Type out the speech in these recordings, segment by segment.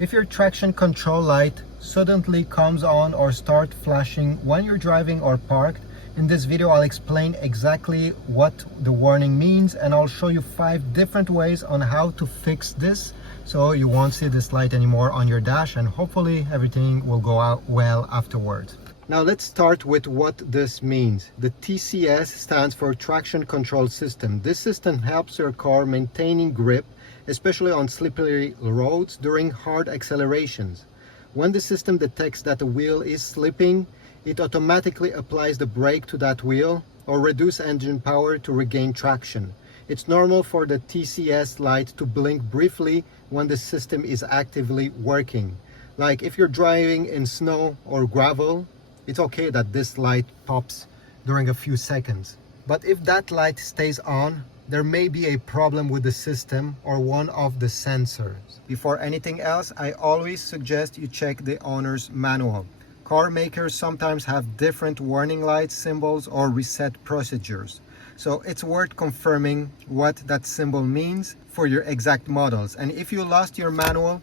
If your traction control light suddenly comes on or start flashing when you're driving or parked, in this video I'll explain exactly what the warning means, and I'll show you 5 different ways on how to fix this so you won't see this light anymore on your dash, and hopefully everything will go out well afterwards. Now let's start with what this means. The TCS stands for Traction Control System. This system helps your car maintaining grip, especially on slippery roads during hard accelerations. When the system detects that the wheel is slipping, it automatically applies the brake to that wheel or reduce engine power to regain traction. It's normal for the TCS light to blink briefly when the system is actively working. Like if you're driving in snow or gravel, it's okay that this light pops during a few seconds. But if that light stays on, there may be a problem with the system or one of the sensors. Before anything else, I always suggest you check the owner's manual. Car makers sometimes have different warning light symbols or reset procedures. So it's worth confirming what that symbol means for your exact models. And if you lost your manual,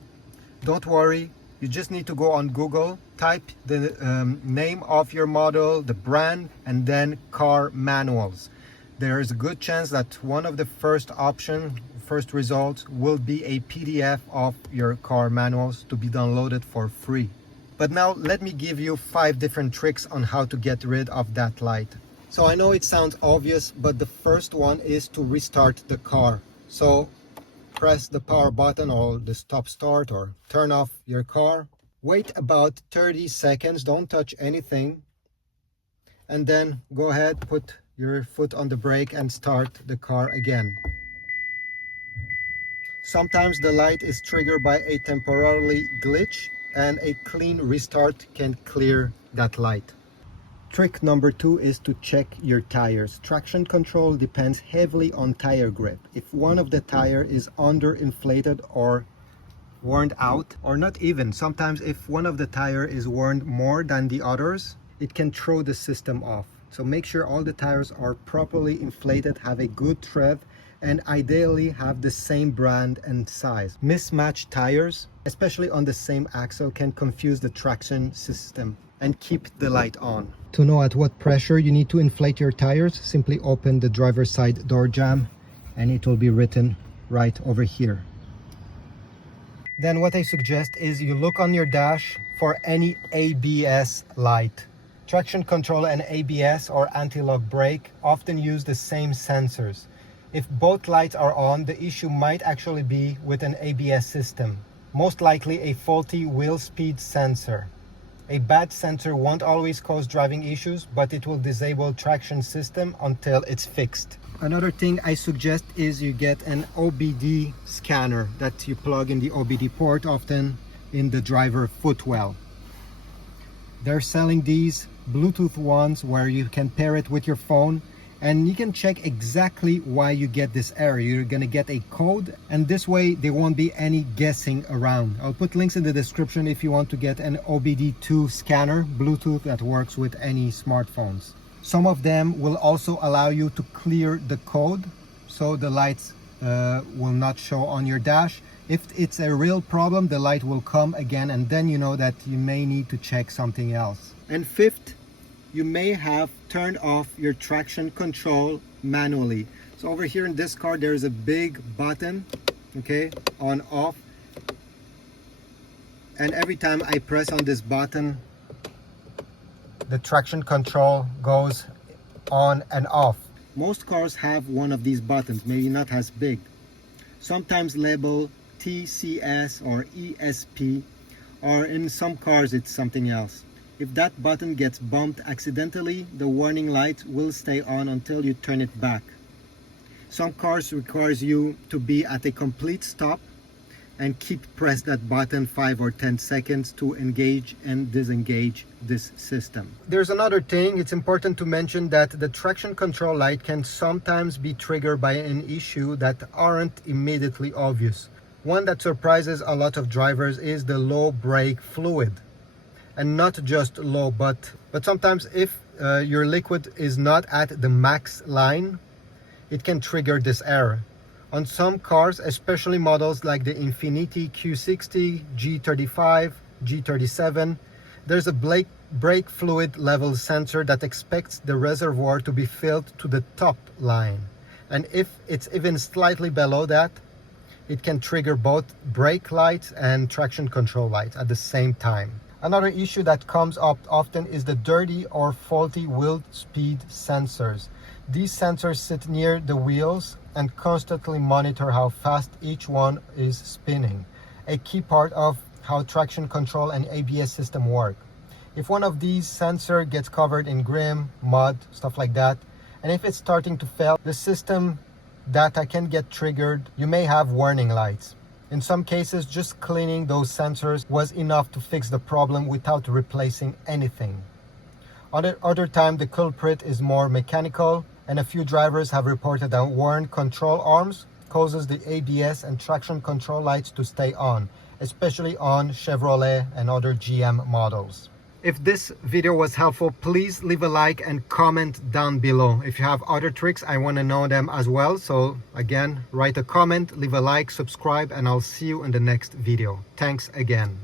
don't worry. You just need to go on Google, type the name of your model, the brand, and then car manuals. There is a good chance that one of the first results will be a PDF of your car manuals to be downloaded for free. But now let me give you 5 different tricks on how to get rid of that light. So I know it sounds obvious, but the first one is to restart the car. So press the power button or the stop start or turn off your car. Wait about 30 seconds, don't touch anything. And then go ahead, put your foot on the brake and start the car again. Sometimes the light is triggered by a temporary glitch, and a clean restart can clear that light. Trick number 2 is to check your tires. Traction control depends heavily on tire grip. If one of the tires is underinflated or worn out, or not even, sometimes if one of the tires is worn more than the others, it can throw the system off. So make sure all the tires are properly inflated, have a good tread, and ideally have the same brand and size. Mismatched tires, especially on the same axle, can confuse the traction system and keep the light on. To know at what pressure you need to inflate your tires, simply open the driver's side door jamb and it will be written right over here. Then what I suggest is you look on your dash for any ABS light. Traction control and ABS or anti-lock brake often use the same sensors. If both lights are on, the issue might actually be with an ABS system, most likely a faulty wheel speed sensor. A bad sensor won't always cause driving issues, but it will disable traction system until it's fixed. Another thing I suggest is you get an OBD scanner that you plug in the OBD port, often in the driver footwell. They're selling these Bluetooth ones where you can pair it with your phone, and you can check exactly why you get this error. You're gonna get a code, and this way there won't be any guessing around. I'll put links in the description if you want to get an OBD2 scanner, Bluetooth, that works with any smartphones. Some of them will also allow you to clear the code, so the lights will not show on your dash. If it's a real problem, the light will come again, and then you know that you may need to check something else. And 5th, you may have turned off your traction control manually. So over here in this car, there's a big button, okay, on off. And every time I press on this button, the traction control goes on and off. Most cars have one of these buttons, maybe not as big. Sometimes labeled TCS or ESP, or in some cars it's something else. If that button gets bumped accidentally, the warning light will stay on until you turn it back. Some cars requires you to be at a complete stop and press that button 5 or 10 seconds to engage and disengage this system. There's another thing, it's important to mention that the traction control light can sometimes be triggered by an issue that aren't immediately obvious. One that surprises a lot of drivers is the low brake fluid. And not just low, but sometimes if your liquid is not at the max line, it can trigger this error. On some cars, especially models like the Infiniti Q60, G35, G37, there's a brake fluid level sensor that expects the reservoir to be filled to the top line. And if it's even slightly below that, it can trigger both brake lights and traction control lights at the same time. Another issue that comes up often is the dirty or faulty wheel speed sensors. These sensors sit near the wheels and constantly monitor how fast each one is spinning, a key part of how traction control and ABS system work. If one of these sensors gets covered in grime, mud, stuff like that, and if it's starting to fail, the system data can get triggered. You may have warning lights. In some cases, just cleaning those sensors was enough to fix the problem without replacing anything. Other time, the culprit is more mechanical, and a few drivers have reported that worn control arms causes the ABS and traction control lights to stay on, especially on Chevrolet and other GM models. If this video was helpful, please leave a like and comment down below. If you have other tricks, I want to know them as well. So again, write a comment, leave a like, subscribe, and I'll see you in the next video. Thanks again.